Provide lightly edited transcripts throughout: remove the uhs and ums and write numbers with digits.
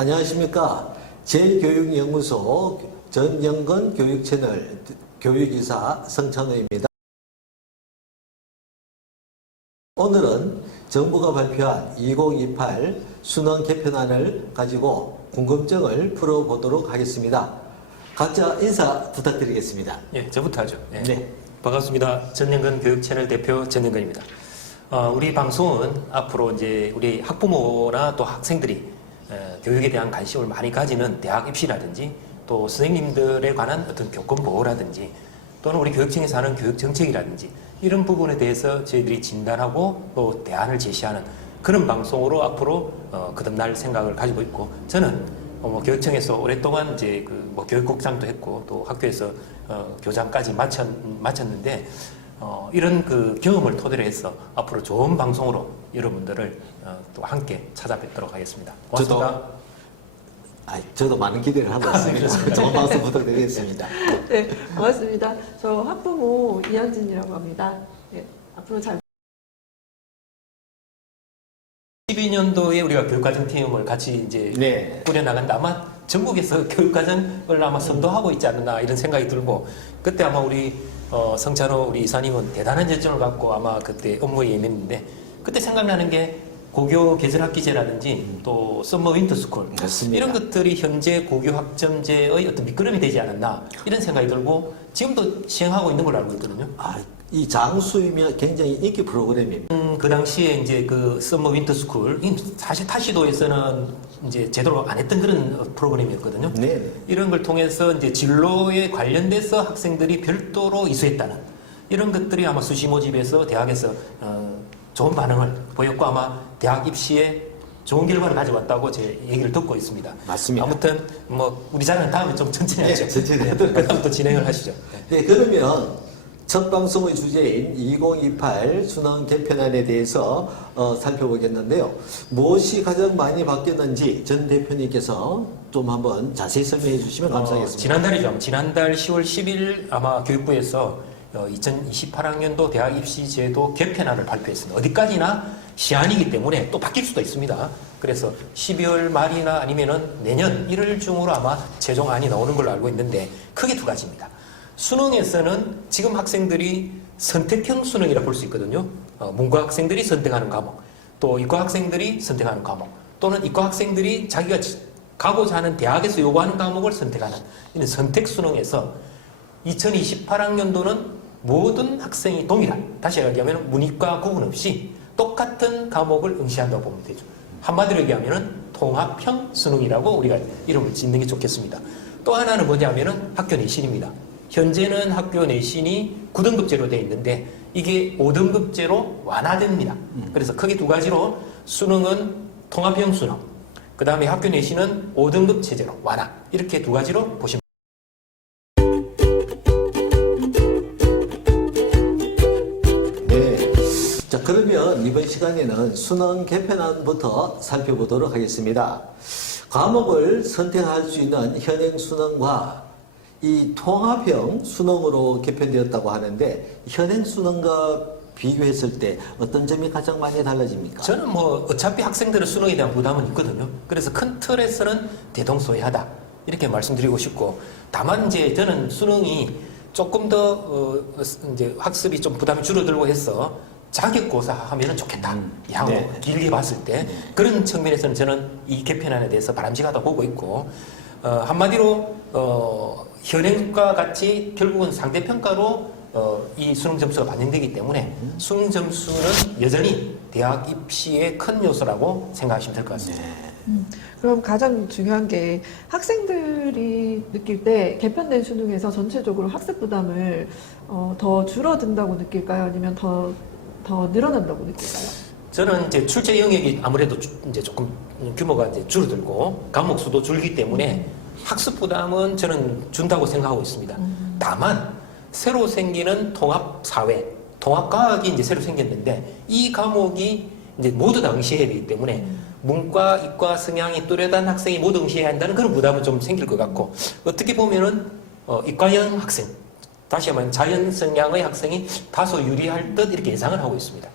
안녕하십니까. 제일교육연구소 전영건 교육채널 교육이사 성찬호입니다. 오늘은 정부가 발표한 2028 수능 개편안을 가지고 궁금증을 풀어보도록 하겠습니다. 각자 인사 부탁드리겠습니다. 예, 저부터 하죠. 예. 네. 반갑습니다. 전영건 교육채널 대표 전영건입니다. 우리 방송은 앞으로 이제 우리 학부모나 또 학생들이 교육에 대한 관심을 많이 가지는 대학 입시라든지 또 선생님들에 관한 어떤 교권 보호라든지 또는 우리 교육청에서 하는 교육 정책이라든지 이런 부분에 대해서 저희들이 진단하고 또 대안을 제시하는 그런 방송으로 앞으로 거듭날 생각을 가지고 있고, 저는 교육청에서 오랫동안 이제 교육국장도 했고 또 학교에서 교장까지 마쳤는데 이런 그 경험을 토대로 해서 앞으로 좋은 방송으로 여러분들을 또 함께 찾아뵙도록 하겠습니다. 고맙습니다. 저도 많은 기대를 하고 있습니다. 좋은 방송 부탁드리겠습니다. 네, 고맙습니다. 저 학부모 이한진이라고 합니다. 네, 앞으로 잘 12년도에 우리가 교육과정팀을 같이 이제 꾸려나간다. 아마 전국에서 교육과정을 아마 선도하고 있지 않나 이런 생각이 들고, 그때 아마 우리 성찬호 우리 이사님은 대단한 열정을 갖고 아마 그때 업무에 임했는데, 그때 생각나는 게 고교 계절학기제라든지 또 썸머 윈터스쿨 이런 것들이 현재 고교 학점제의 어떤 밑거름이 되지 않았나 이런 생각이 들고, 지금도 시행하고 있는 걸로 알고 있거든요. 이 장수이면 굉장히 인기 프로그램입니다. 그 당시에 이제 그 썸머 윈터스쿨, 사실 타시도에서는 이제 제대로 안 했던 그런 프로그램이었거든요. 네. 이런 걸 통해서 이제 진로에 관련돼서 학생들이 별도로 이수했다는 이런 것들이 아마 수시 모집에서 대학에서 좋은 반응을 보였고, 아마 대학 입시에 좋은 결과를 가져왔다고 제 얘기를 듣고 있습니다. 맞습니다. 아무튼 우리 자료는 다음에 좀 천천히 하죠. 천천히 하도록 그다음부터 진행을 하시죠. 네, 그러면 첫 방송의 주제인 2028 수능 개편안에 대해서 살펴보겠는데요. 무엇이 가장 많이 바뀌었는지 전 대표님께서 좀 한번 자세히 설명해 주시면 감사하겠습니다. 지난달이죠. 지난달 10월 10일 아마 교육부에서 2028학년도 대학 입시 제도 개편안을 발표했습니다. 어디까지나 시한이기 때문에 또 바뀔 수도 있습니다. 그래서 12월 말이나 아니면은 내년 1월 중으로 아마 최종안이 나오는 걸로 알고 있는데, 크게 두 가지입니다. 수능에서는 지금 학생들이 선택형 수능이라 볼 수 있거든요. 문과 학생들이 선택하는 과목, 또 이과 학생들이 선택하는 과목, 또는 이과 학생들이 자기가 가고자 하는 대학에서 요구하는 과목을 선택하는 이런 선택 수능에서 2028학년도는 모든 학생이 동일한, 다시 얘기하면 문이과 구분 없이 똑같은 과목을 응시한다고 보면 되죠. 한마디로 얘기하면 통합형 수능이라고 우리가 이름을 짓는 게 좋겠습니다. 또 하나는 뭐냐면은 학교 내신입니다. 현재는 학교 내신이 9등급제로 되어 있는데 이게 5등급제로 완화됩니다. 그래서 크게 두 가지로 수능은 통합형 수능, 그 다음에 학교 내신은 5등급 체제로 완화, 이렇게 두 가지로 보시면 자, 그러면 이번 시간에는 수능 개편안부터 살펴보도록 하겠습니다. 과목을 선택할 수 있는 현행 수능과 이 통합형 수능으로 개편되었다고 하는데, 현행 수능과 비교했을 때 어떤 점이 가장 많이 달라집니까? 저는 어차피 학생들은 수능에 대한 부담은 있거든요. 그래서 큰 틀에서는 대동소이하다 이렇게 말씀드리고 싶고, 다만 이제 저는 수능이 조금 더 이제 학습이 좀 부담이 줄어들고 해서 자격고사 하면은 좋겠다. 향후 길게 봤을 때 그런 측면에서는 저는 이 개편안에 대해서 바람직하다 보고 있고, 한마디로 현행과 같이 결국은 상대평가로 이 수능 점수가 반영되기 때문에 수능 점수는 여전히 대학 입시의 큰 요소라고 생각하시면 될 것 같습니다. 그럼 가장 중요한 게 학생들이 느낄 때 개편된 수능에서 전체적으로 학습 부담을 더 줄어든다고 느낄까요? 아니면 더 늘어난다고 느낄까요? 저는 이제 출제 영역이 아무래도 이제 조금 규모가 이제 줄어들고 과목 수도 줄기 때문에 학습 부담은 저는 준다고 생각하고 있습니다. 다만 새로 생기는 통합 사회, 통합 과학이 이제 새로 생겼는데 이 과목이 이제 모두 다 응시해야 되기 때문에 문과, 이과 성향이 뚜렷한 학생이 모두 응시해야 한다는 그런 부담은 좀 생길 것 같고, 어떻게 보면은 이과형 학생, 다시 말하면 자연 성향의 학생이 다소 유리할 듯 이렇게 예상을 하고 있습니다.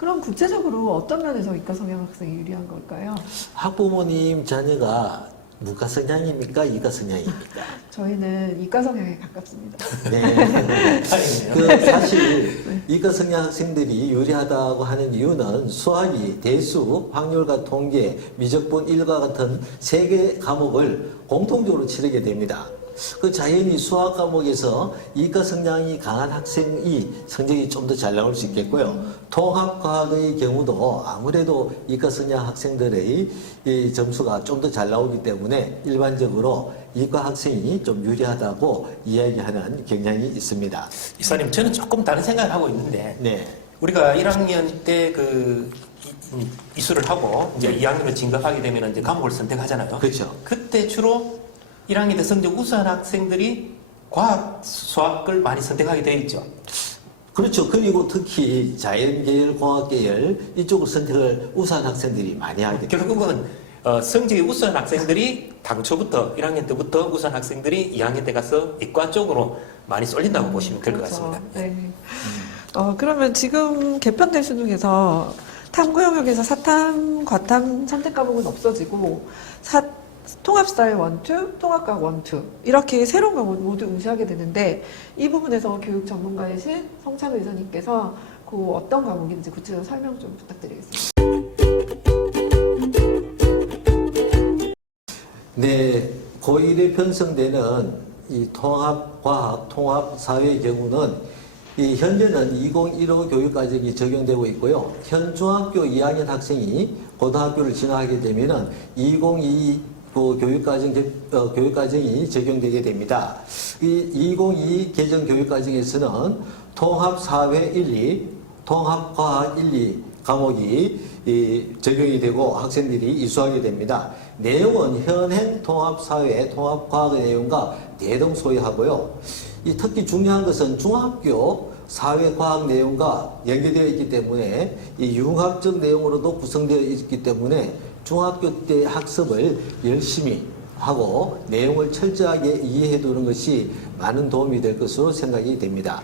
그럼 구체적으로 어떤 면에서 이과 성향 학생이 유리한 걸까요? 학부모님 자녀가 문과 성향입니까? 이과 성향입니까? 저희는 이과 성향에 가깝습니다. 네. 다행이네요. 그 사실 이과 성향 학생들이 유리하다고 하는 이유는 수학이 대수, 확률과 통계, 미적분, 일과 같은 3개 과목을 공통적으로 치르게 됩니다. 그 자연히 수학 과목에서 이과 성향이 강한 학생이 성적이 좀 더 잘 나올 수 있겠고요. 통합과학의 경우도 아무래도 이과 성향 학생들의 이 점수가 좀 더 잘 나오기 때문에 일반적으로 이과 학생이 좀 유리하다고 이야기하는 경향이 있습니다. 이사님, 저는 조금 다른 생각을 하고 있는데, 네. 우리가 1학년 때 이수를 하고 이제 2학년으로 진급하게 되면 이제 과목을 선택하잖아요. 그렇죠. 그때 주로 1학년 때 성적 우수한 학생들이 과학, 수학을 많이 선택하게 되어 있죠. 그렇죠. 그리고 특히 자연계열, 공학계열 이쪽을 선택을 우수한 학생들이 많이 하게 됩니다. 결국은 성적이 우수한 학생들이 당초부터 1학년 때부터 우수한 학생들이 2학년 때 가서 이과 쪽으로 많이 쏠린다고 보시면 될 것 그렇죠. 같습니다. 네. 그러면 지금 개편된 수능에서 탐구 영역에서 사탐, 과탐 선택 과목은 없어지고 통합사회 1, 2, 통합과학 1, 2 이렇게 새로운 과목을 모두 응시하게 되는데 이 부분에서 교육 전문가이신 성찬우 이사님께서 그 어떤 과목인지 구체적으로 설명 좀 부탁드리겠습니다. 네, 고1에 편성되는 이 통합과학, 통합사회의 경우는 현재는 2015 교육과정이 적용되고 있고요. 현 중학교 2학년 학생이 고등학교를 진학하게 되면은 2022 교육과정이 적용되게 됩니다. 이 2022 개정 교육과정에서는 통합사회 1, 2, 통합과학 1, 2 과목이 적용이 되고 학생들이 이수하게 됩니다. 내용은 현행 통합사회, 통합과학의 내용과 대동소이하고요. 특히 중요한 것은 중학교 사회과학 내용과 연계되어 있기 때문에 이 융합적 내용으로도 구성되어 있기 때문에 중학교 때 학습을 열심히 하고 내용을 철저하게 이해해 두는 것이 많은 도움이 될 것으로 생각이 됩니다.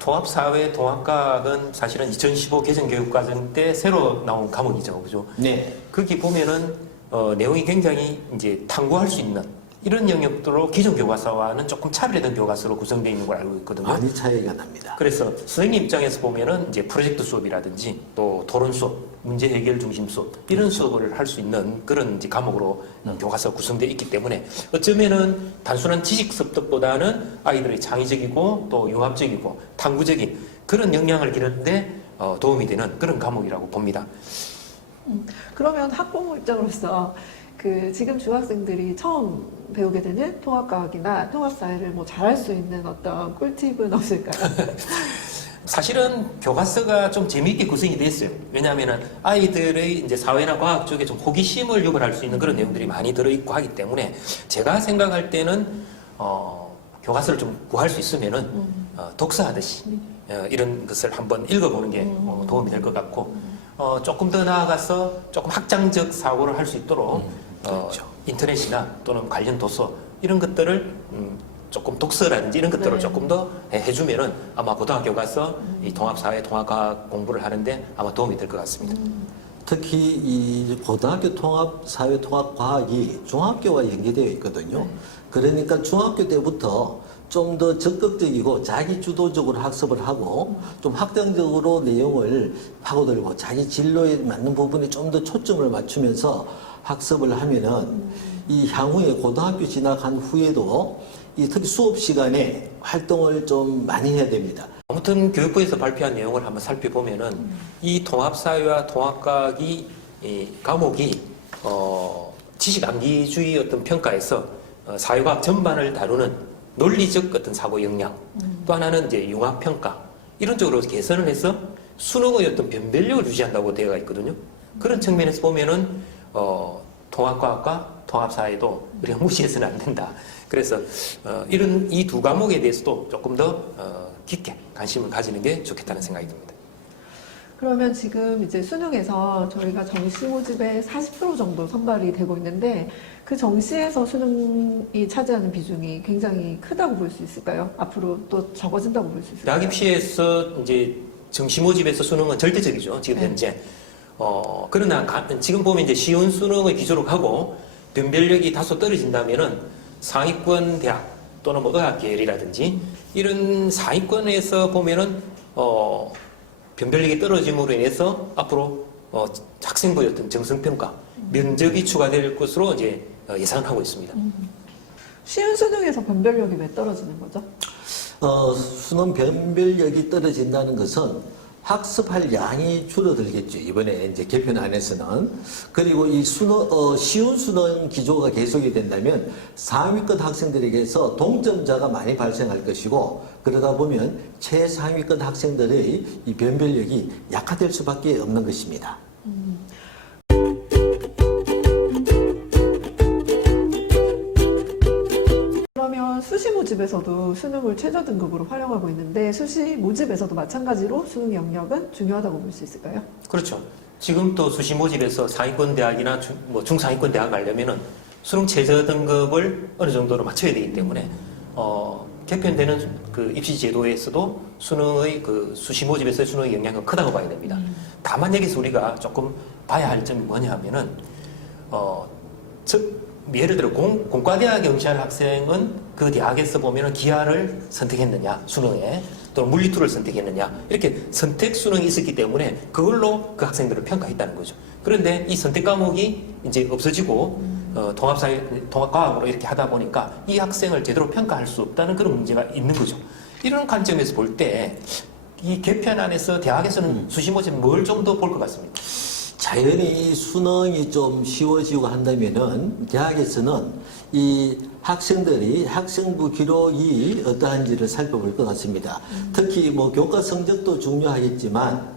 통합사회, 통합과학은 사실은 2015 개정교육과정 때 새로 나온 과목이죠. 그죠? 네. 거기 보면은, 내용이 굉장히 이제 탐구할 수 있는 이런 영역들로 기존 교과서와는 조금 차별화된 교과서로 구성되어 있는 걸 알고 있거든요. 많이 차이가 납니다. 그래서 선생님 입장에서 보면은 이제 프로젝트 수업이라든지 또 토론 수업, 문제 해결 중심 수업 이런 수업을 할 수 있는 그런 이제 과목으로 교과서 구성되어 있기 때문에 어쩌면은 단순한 지식 습득보다는 아이들의 창의적이고 또 융합적이고 탐구적인 그런 역량을 기르는데 도움이 되는 그런 과목이라고 봅니다. 그러면 학부모 입장으로서 지금 중학생들이 처음 배우게 되는 통합과학이나 통합사회를 뭐 잘할 수 있는 어떤 꿀팁은 없을까요? 사실은 교과서가 좀 재미있게 구성이 돼 있어요. 왜냐하면 아이들의 이제 사회나 과학 쪽에 좀 호기심을 유발할 수 있는 그런 내용들이 많이 들어있고 하기 때문에 제가 생각할 때는 교과서를 좀 구할 수 있으면은 독서하듯이 이런 것을 한번 읽어보는 게 도움이 될 것 같고 조금 더 나아가서 조금 확장적 사고를 할 수 있도록 그렇죠. 인터넷이나 또는 관련 도서 이런 것들을 조금 독서라든지 이런 것들을 네. 조금 더 해주면은 아마 고등학교 가서 이 통합사회, 통합과학 공부를 하는데 아마 도움이 될 것 같습니다. 특히 이 고등학교 통합사회, 통합과학이 중학교와 연계되어 있거든요. 네. 그러니까 중학교 때부터 좀 더 적극적이고 자기 주도적으로 학습을 하고 좀 확장적으로 내용을 파고들고 자기 진로에 맞는 부분에 좀 더 초점을 맞추면서 학습을 하면은 이 향후에 고등학교 진학한 후에도 이 특히 수업 시간에 활동을 좀 많이 해야 됩니다. 아무튼 교육부에서 발표한 내용을 한번 살펴보면은 이 통합사회와 통합과학이 이 과목이 지식 암기주의 어떤 평가에서 사회과학 전반을 다루는 논리적 어떤 사고 역량, 또 하나는 이제 융합 평가 이런 쪽으로 개선을 해서 수능의 어떤 변별력을 유지한다고 되어 있거든요. 그런 측면에서 보면은 통합과학과 통합사회도 우리가 무시해서는 안 된다. 그래서 이런 이 두 과목에 대해서도 조금 더 깊게 관심을 가지는 게 좋겠다는 생각이 듭니다. 그러면 지금 이제 수능에서 저희가 정시 모집의 40% 정도 선발이 되고 있는데 그 정시에서 수능이 차지하는 비중이 굉장히 크다고 볼 수 있을까요? 앞으로 또 적어진다고 볼 수 있을까요? 대학 입시에서 이제 정시 모집에서 수능은 절대적이죠. 지금 네. 현재. 그러나 지금 보면 이제 쉬운 수능을 기초로 하고 변별력이 다소 떨어진다면은 상위권 대학 또는 뭐 의학 계열이라든지 이런 상위권에서 보면은 변별력이 떨어짐으로 인해서 앞으로 학생부의 어떤 정성평가, 면접이 추가될 것으로 이제 예상을 하고 있습니다. 쉬운 수능에서 변별력이 왜 떨어지는 거죠? 수능 변별력이 떨어진다는 것은 학습할 양이 줄어들겠죠. 이번에 이제 개편안에서는. 그리고 이 쉬운 수능 기조가 계속이 된다면 상위권 학생들에게서 동점자가 많이 발생할 것이고, 그러다 보면 최상위권 학생들의 이 변별력이 약화될 수밖에 없는 것입니다. 그러면 수시 모집에서도 수능을 최저 등급으로 활용하고 있는데 수시 모집에서도 마찬가지로 수능 영역은 중요하다고 볼 수 있을까요? 그렇죠. 지금 또 수시 모집에서 상위권 대학이나 중상위권 대학 가려면은 수능 최저 등급을 어느 정도로 맞춰야 되기 때문에 개편되는 그 입시 제도에서도 수능의 그 수시 모집에서의 수능의 영향은 크다고 봐야 됩니다. 다만 여기서 우리가 조금 봐야 할 점이 뭐냐 하면은 예를 들어 공과대학 경시할 학생은 그 대학에서 보면은 기하를 선택했느냐 수능에 또는 물리투를 선택했느냐 이렇게 선택 수능이 있었기 때문에 그걸로 그 학생들을 평가했다는 거죠. 그런데 이 선택 과목이 이제 없어지고 통합과학으로 이렇게 하다 보니까 이 학생을 제대로 평가할 수 없다는 그런 문제가 있는 거죠. 이런 관점에서 볼 때 이 개편안에서 대학에서는 수시 모집 뭘 좀 더 볼 것 같습니까? 자연히 수능이 좀 쉬워지고 한다면은 대학에서는 이 학생들이 학생부 기록이 어떠한지를 살펴볼 것 같습니다. 특히 뭐 교과 성적도 중요하겠지만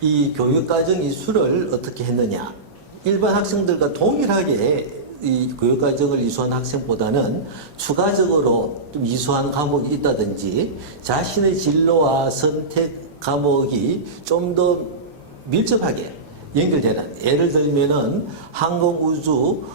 이 교육과정 이수를 어떻게 했느냐. 일반 학생들과 동일하게 이 교육과정을 이수한 학생보다는 추가적으로 좀 이수한 과목이 있다든지 자신의 진로와 선택 과목이 좀 더 밀접하게 연결되는, 예를 들면은 항공우주과에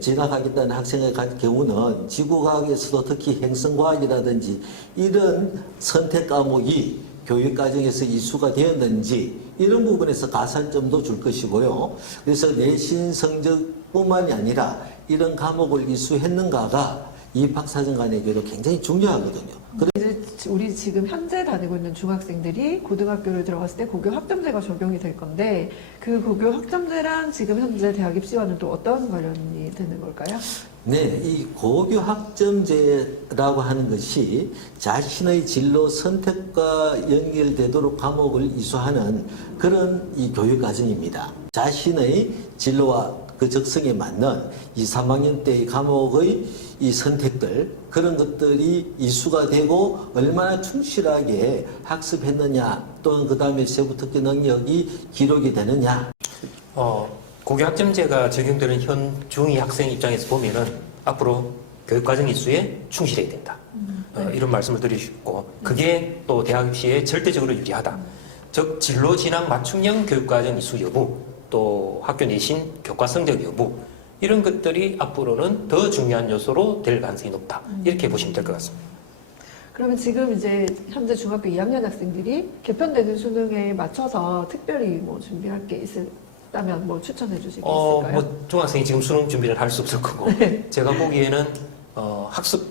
진학하겠다는 학생의 경우는 지구과학에서도 특히 행성과학이라든지 이런 선택 과목이 교육과정에서 이수가 되었는지 이런 부분에서 가산점도 줄 것이고요. 그래서 내신 성적뿐만이 아니라 이런 과목을 이수했는가가 입학사정관에게도 굉장히 중요하거든요. 우리 지금 현재 다니고 있는 중학생들이 고등학교를 들어갔을 때 고교 학점제가 적용이 될 건데 그 고교 학점제랑 지금 현재 대학 입시와는 또 어떤 관련이 되는 걸까요? 네, 이 고교 학점제라고 하는 것이 자신의 진로 선택과 연결되도록 과목을 이수하는 그런 이 교육 과정입니다. 자신의 진로와 그 적성에 맞는 2, 3학년 때의 과목의 이 선택들, 그런 것들이 이수가 되고 얼마나 충실하게 학습했느냐, 또는 그 다음에 세부 특기 능력이 기록이 되느냐. 고교 학점제가 적용되는 현 중2 학생 입장에서 보면은 앞으로 교육과정 이수에 충실해야 된다. 이런 말씀을 드리고 그게 또 대학 입시에 절대적으로 유리하다. 즉 진로 진학 맞춤형 교육과정 이수 여부, 또 학교 내신 교과 성적 여부 이런 것들이 앞으로는 더 중요한 요소로 될 가능성이 높다. 이렇게 보시면 될 것 같습니다. 그러면 지금 이제 현재 중학교 2학년 학생들이 개편되는 수능에 맞춰서 특별히 뭐 준비할 게 있다면 뭐 추천해 주실 게 있을까요? 뭐 중학생이 지금 수능 준비를 할 수 없을 거고 제가 보기에는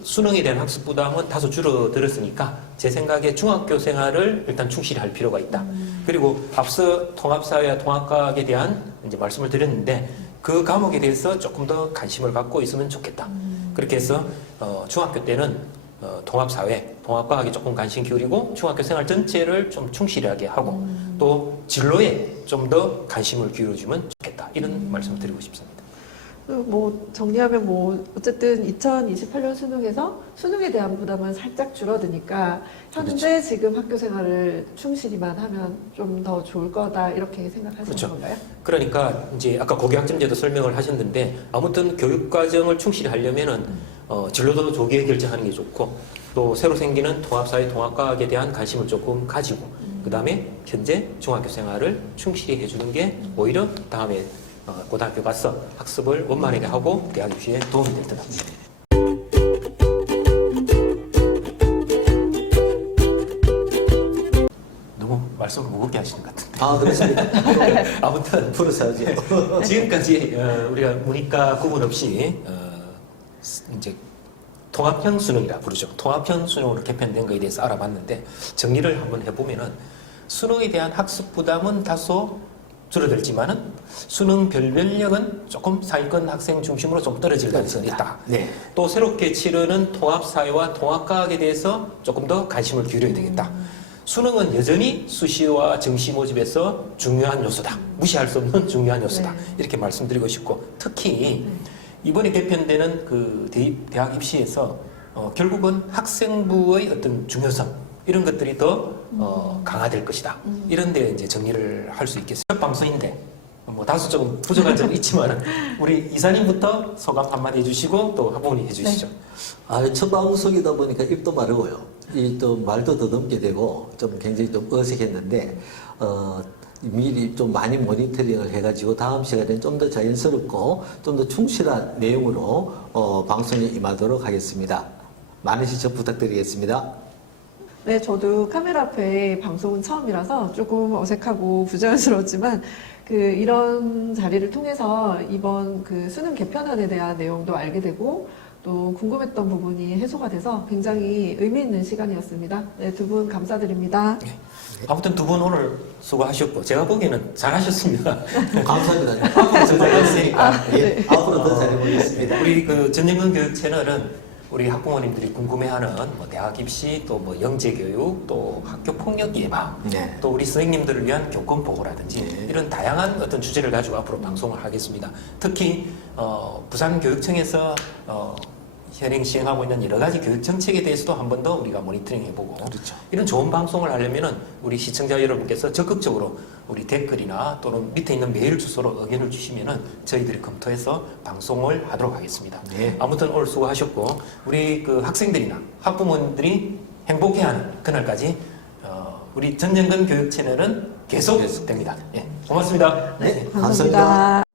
수능에 대한 학습 부담은 다소 줄어들었으니까 제 생각에 중학교 생활을 일단 충실히 할 필요가 있다. 그리고 앞서 통합사회와 통합과학에 대한 이제 말씀을 드렸는데 그 과목에 대해서 조금 더 관심을 갖고 있으면 좋겠다. 그렇게 해서 중학교 때는 통합사회, 통합과학에 조금 관심 기울이고 중학교 생활 전체를 좀 충실하게 하고 또 진로에 좀 더 관심을 기울여주면 좋겠다. 이런 말씀을 드리고 싶습니다. 뭐 정리하면 뭐 어쨌든 2028년 수능에서 수능에 대한 부담은 살짝 줄어드니까 현재 지금 학교 생활을 충실히만 하면 좀 더 좋을 거다 이렇게 생각하시는 그렇죠. 건가요? 그러니까 이제 아까 고교학점제도 설명을 하셨는데 아무튼 교육과정을 충실히 하려면은 진로도 조기에 결정하는 게 좋고 또 새로 생기는 통합사회 통합과학에 대한 관심을 조금 가지고 그 다음에 현재 중학교 생활을 충실히 해주는 게 오히려 다음에 고등학교 가서 학습을 원만하게 하고 대학 입시에 도움이 될 듯 합니다. 너무 말씀을 무겁게 하시는 것 같은데. 아, 그렇습니까? 아무튼 풀어서야죠. 지금까지 우리가 문이과 구분 없이 이제 통합형 수능이라 부르죠. 통합형 수능으로 개편된 거에 대해서 알아봤는데 정리를 한번 해보면은 수능에 대한 학습 부담은 다소 줄어들지만은 수능 별별력은 조금 사회권 학생 중심으로 좀 떨어질 가능성이 있다. 네. 또 새롭게 치르는 통합사회와 통합과학에 대해서 조금 더 관심을 기울여야 되겠다. 수능은 여전히 수시와 정시 모집에서 중요한 요소다. 무시할 수 없는 중요한 요소다. 네. 이렇게 말씀드리고 싶고 특히 이번에 개편되는 그 대학 입시에서 결국은 학생부의 어떤 중요성 이런 것들이 더 강화될 것이다. 이런 데 이제 정리를 할 수 있겠어요. 첫 방송인데 뭐 다소 조금 부족한 점은 있지만 우리 이사님부터 소감 한마디 해주시고 또 학부모님 해주시죠. 아, 첫 방송이다 보니까 입도 마르고요. 이 또 말도 더듬게 되고 좀 굉장히 좀 어색했는데 미리 좀 많이 모니터링을 해가지고 다음 시간에는 좀 더 자연스럽고 좀 더 충실한 내용으로 방송에 임하도록 하겠습니다. 많은 시청 부탁드리겠습니다. 네, 저도 카메라 앞에 방송은 처음이라서 조금 어색하고 부자연스러웠지만 이런 자리를 통해서 이번 수능 개편안에 대한 내용도 알게 되고 또 궁금했던 부분이 해소가 돼서 굉장히 의미 있는 시간이었습니다. 네, 두 분 감사드립니다. 아무튼 두 분 오늘 수고하셨고 제가 보기에는 잘하셨습니다. 감사합니다. 앞으로 더 잘했으니까 예, 앞으로 더 잘해보겠습니다. 우리 그 전영근 교육 채널은 우리 학부모님들이 궁금해하는 뭐 대학 입시 또 뭐 영재 교육 또 학교 폭력 예방 네. 또 우리 선생님들을 위한 교권 보호라든지 네. 이런 다양한 어떤 주제를 가지고 앞으로 방송을 하겠습니다. 특히 부산교육청에서 현행 시행하고 있는 여러 가지 교육 정책에 대해서도 한 번 더 우리가 모니터링 해보고 그렇죠. 이런 좋은 방송을 하려면은 우리 시청자 여러분께서 적극적으로 우리 댓글이나 또는 밑에 있는 메일 주소로 의견을 주시면은 저희들이 검토해서 방송을 하도록 하겠습니다. 네. 아무튼 오늘 수고하셨고 우리 그 학생들이나 학부모님들이 행복해하는 그날까지 우리 전영근 교육 채널은 계속됩니다. 예, 고맙습니다. 네, 감사합니다.